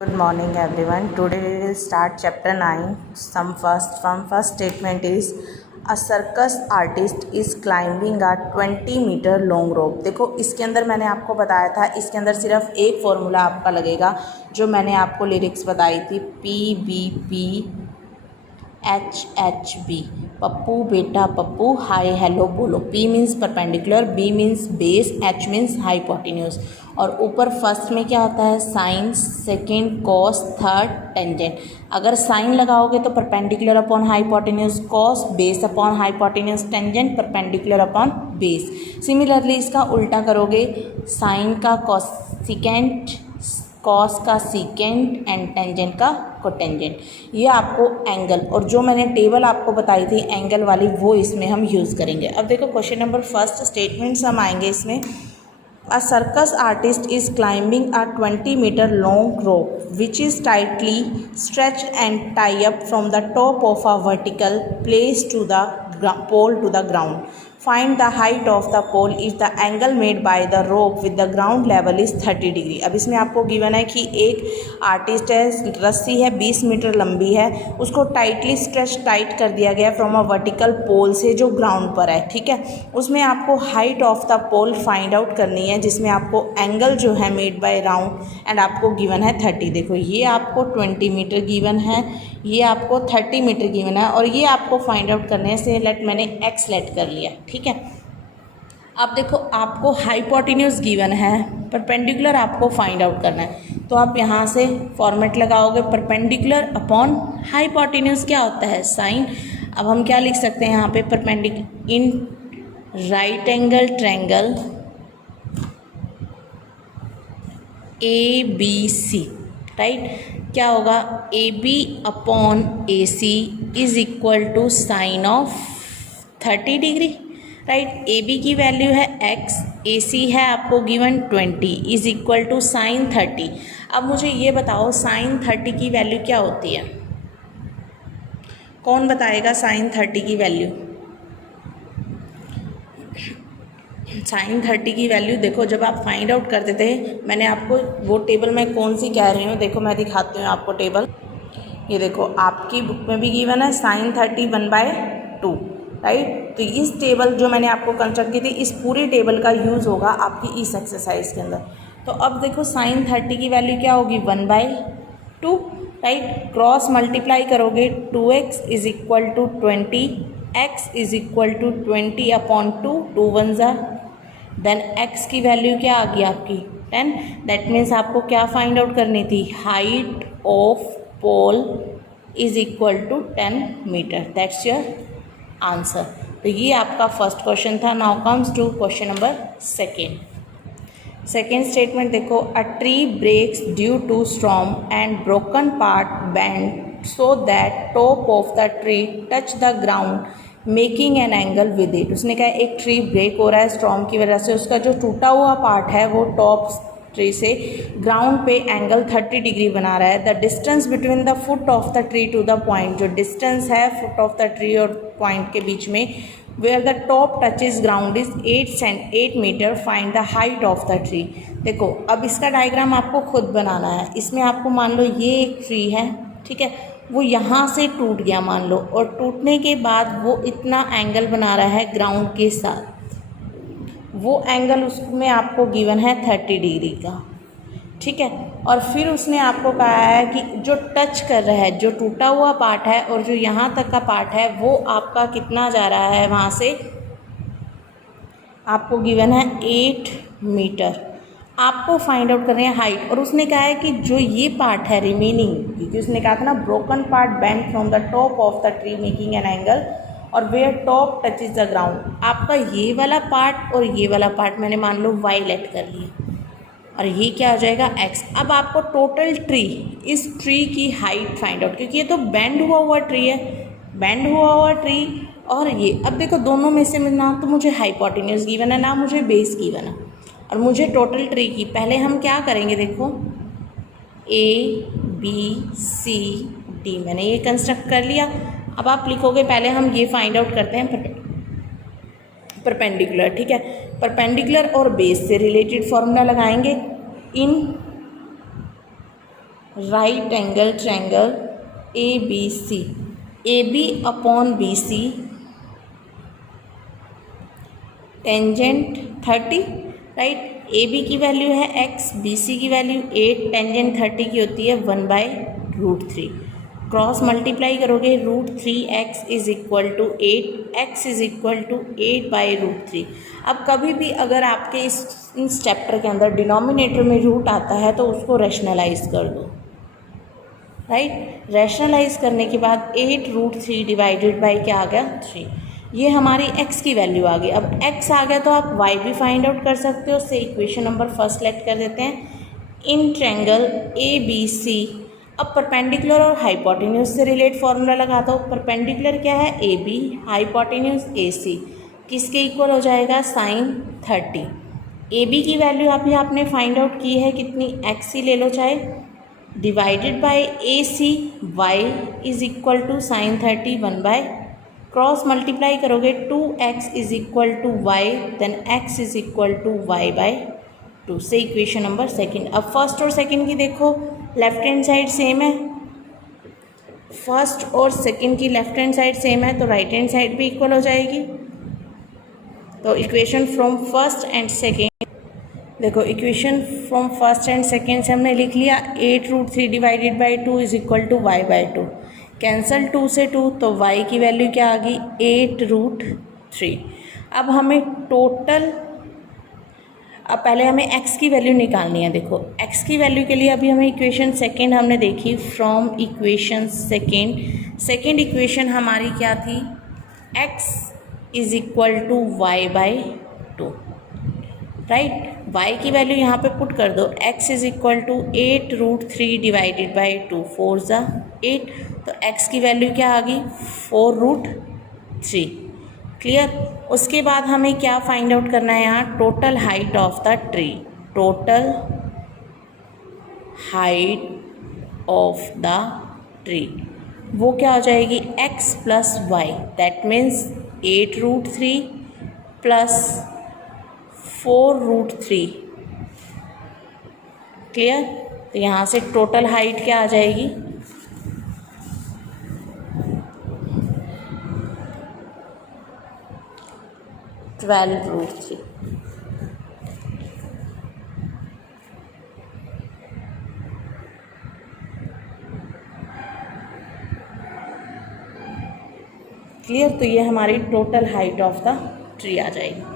Good morning everyone. Today we will start chapter 9. First statement is a circus artist is climbing a 20 metre long rope. देखो इसके अंदर मैंने आपको बताया था, इसके अंदर सिर्फ एक फॉर्मूला आपका लगेगा जो मैंने आपको लिरिक्स बताई थी, PBP HHB, पप्पू बेटा पप्पू हाय हेलो बोलो. P means perpendicular, B means base, H means hypotenuse. और ऊपर फर्स्ट में क्या होता है, sine, second cos, third tangent. अगर साइन लगाओगे तो perpendicular upon hypotenuse cos, base upon hypotenuse tangent, perpendicular upon base. Similarly इसका उल्टा करोगे, साइन का कॉसिकेंट, कॉस का सीकेंट एंड टेंजेंट का कोटेंजेंट. ये आपको एंगल, और जो मैंने टेबल आपको बताई थी एंगल वाली, वो इसमें हम यूज़ करेंगे. अब देखो क्वेश्चन नंबर फर्स्ट स्टेटमेंट्स हम आएंगे इसमें. A circus artist is climbing a 20 meter long rope which is tightly stretched and tied up from the top of a vertical place to the pole to the ground. Find the height of the pole if the angle made by the rope with the ground level is 30 degree. अब इसमें आपको given है कि एक artist है, रस्सी है 20 metre लंबी है, उसको टाइटली स्ट्रेच टाइट कर दिया गया फ्रॉम अ वर्टिकल पोल से जो ग्राउंड पर है. ठीक है, उसमें आपको height of the pole find out करनी है, जिसमें आपको एंगल जो है मेड बाय राउंड एंड आपको गिवन है 30. देखो ये आपको 20 मीटर गिवन है, ये आपको 30 मीटर गिवन है, और ये आपको फाइंड आउट करने से लेट मैंने एक्स लेट कर लिया. ठीक है, अब देखो आपको हाइपोटेन्यूज गिवन है, परपेंडिकुलर आपको फाइंड आउट करना है. तो आप यहाँ से फॉर्मेट लगाओगे, परपेंडिकुलर अपॉन हाइपोटेन्यूज क्या होता है, साइन. अब हम क्या लिख सकते हैं यहाँ पे, perpendicular in right angle triangle ABC, right. क्या होगा, AB upon AC is equal to sine of 30 degree, right. AB की वैल्यू है x, AC है आपको given 20 is equal to sine 30. अब मुझे ये बताओ साइन 30 की वैल्यू क्या होती है, कौन बताएगा साइन 30 की वैल्यू. साइन 30 की वैल्यू देखो जब आप फाइंड आउट करते थे, मैंने आपको वो टेबल मैं कौन सी कह रही हूँ, देखो मैं दिखाती हूँ आपको टेबल. ये देखो आपकी बुक में भी गिवन है साइन 30 1/2, राइट. तो इस टेबल जो मैंने आपको कंस्ट्रक्ट की थी, इस पूरी टेबल का यूज़ होगा आपकी इस एक्सरसाइज के अंदर. तो अब देखो साइन 30 की वैल्यू क्या होगी, 1/2, राइट. क्रॉस मल्टीप्लाई करोगे, 2x is equal to 20, x is equal to 20 upon 2, 2 1 ज़ा, देन x की वैल्यू क्या आ गई आपकी 10. दैट मीन्स आपको क्या फाइंड आउट करनी थी, height of pole is equal to 10 metre. That's your answer. तो ये आपका फर्स्ट क्वेश्चन था. Now comes to question number second statement. देखो, a tree breaks due to storm and broken part bend so that top of the tree touch the ground making an angle with it. उसने कहा एक tree break हो रहा है storm की वजह से, उसका जो टूटा हुआ पार्ट है वो टॉप ट्री से ग्राउंड पे एंगल 30 डिग्री बना रहा है. The distance between the foot of the tree to the point, जो डिस्टेंस है फुट ऑफ द ट्री और पॉइंट के बीच में, where the top touches ground is 8 metre. Find the height of the tree. देखो अब इसका डायग्राम आपको खुद बनाना है. इसमें आपको मान लो ये एक ट्री है, ठीक है, वो यहाँ से टूट गया मान लो, और टूटने के बाद वो इतना एंगल बना रहा है ग्राउंड के साथ. वो एंगल उसमें आपको गिवन है 30 डिग्री का, ठीक है. और फिर उसने आपको कहा है कि जो टच कर रहा है, जो टूटा हुआ पार्ट है और जो यहाँ तक का पार्ट है, वो आपका कितना जा रहा है, वहाँ से आपको गिवन है 8 मीटर. आपको फाइंड आउट करनी है हाइट. और उसने कहा है कि जो ये पार्ट है रिमेनिंग, क्योंकि उसने कहा था ना broken part bend from the top of the tree making an angle, और where top touch is the ground. आपका ये वाला पार्ट और ये वाला पार्ट मैंने मान लो y लेट कर लिया, और ये क्या हो जाएगा x. अब आपको टोटल ट्री, इस ट्री की हाइट फाइंड आउट, क्योंकि ये तो बेंड हुआ ट्री है, बेंड हुआ ट्री. और ये अब देखो दोनों में से ना तो मुझे हाइपोटेन्यूज गिवन है, ना मुझे बेस गिवन है, और मुझे टोटल ट्री की. पहले हम क्या करेंगे, देखो ABCD मैंने ये कंस्ट्रक्ट कर लिया. अब आप लिखोगे, पहले हम ये फाइंड आउट करते हैं परपेंडिकुलर, ठीक है. परपेंडिकुलर और बेस से रिलेटेड फॉर्मूला लगाएंगे. In right angle triangle A B C, A B upon B C, tangent 30, right. A B की वैल्यू है x, बी सी की वैल्यू 8, टेंजेंट 30 की होती है 1/√3। क्रॉस मल्टीप्लाई करोगे √3x is equal to 8, x is equal to 8/√3। अब कभी भी अगर आपके इस चैप्टर के अंदर डिनोमिनेटर में रूट आता है तो उसको रैशनलाइज कर दो, राइट। रैशनलाइज करने के बाद 8√3 डिवाइडेड बाई क्या आ गया 3, ये हमारी x की वैल्यू आ गई। अब x आ गया तो आप y भी फाइंड आउट कर सकते हो। उससे इक्वेशन नंबर फर्स्ट सेलेक्ट कर देते हैं। इन ट्रायंगल ए बी सी, अब परपेंडिकुलर और हाइपोटेन्यूज से रिलेट फॉर्मूला लगाता हूँ। परपेंडिकुलर क्या है ए बी, हाइपोटेन्यूज ए सी, किसके इक्वल हो जाएगा sin 30। ए बी की वैल्यू अभी आपने फाइंड आउट की है कितनी, x ही ले लो चाहे, divided by A C, y is equal to sin 30 1/, cross multiply करोगे 2x is equal to Y, then x is equal to y/2 से इक्वेशन नंबर सेकंड। अब फर्स्ट और सेकंड की देखो, लेफ्ट हैंड साइड सेम है, first और second की left hand side same है तो राइट हैंड साइड भी इक्वल हो जाएगी। तो equation from first and second, देखो equation from first and second से हमने लिख लिया 8√3 divided by 2 is equal to y/2, cancel 2 से 2 तो y की वैल्यू क्या आ गई 8√3। अब हमें टोटल, अब पहले हमें x की वैल्यू निकालनी है। देखो x की वैल्यू के लिए अभी हमें इक्वेशन सेकेंड हमने देखी, फ्रॉम इक्वेशन सेकेंड इक्वेशन हमारी क्या थी, x is equal to y/2, right. y की वैल्यू यहाँ पे पुट कर दो, x is equal to 8√3 divided by 2, 4 ज़ा 8, तो x की वैल्यू क्या आ गई 4√3। क्लियर। उसके बाद हमें क्या फाइंड आउट करना है यहाँ, total height of the tree, total height of the tree वो क्या हो जाएगी x plus Y, that means 8√3 plus 4√3। Clear. तो यहाँ से टोटल हाइट क्या आ जाएगी 12√3। क्लियर। तो ये हमारी total height of the tree आ जाएगी।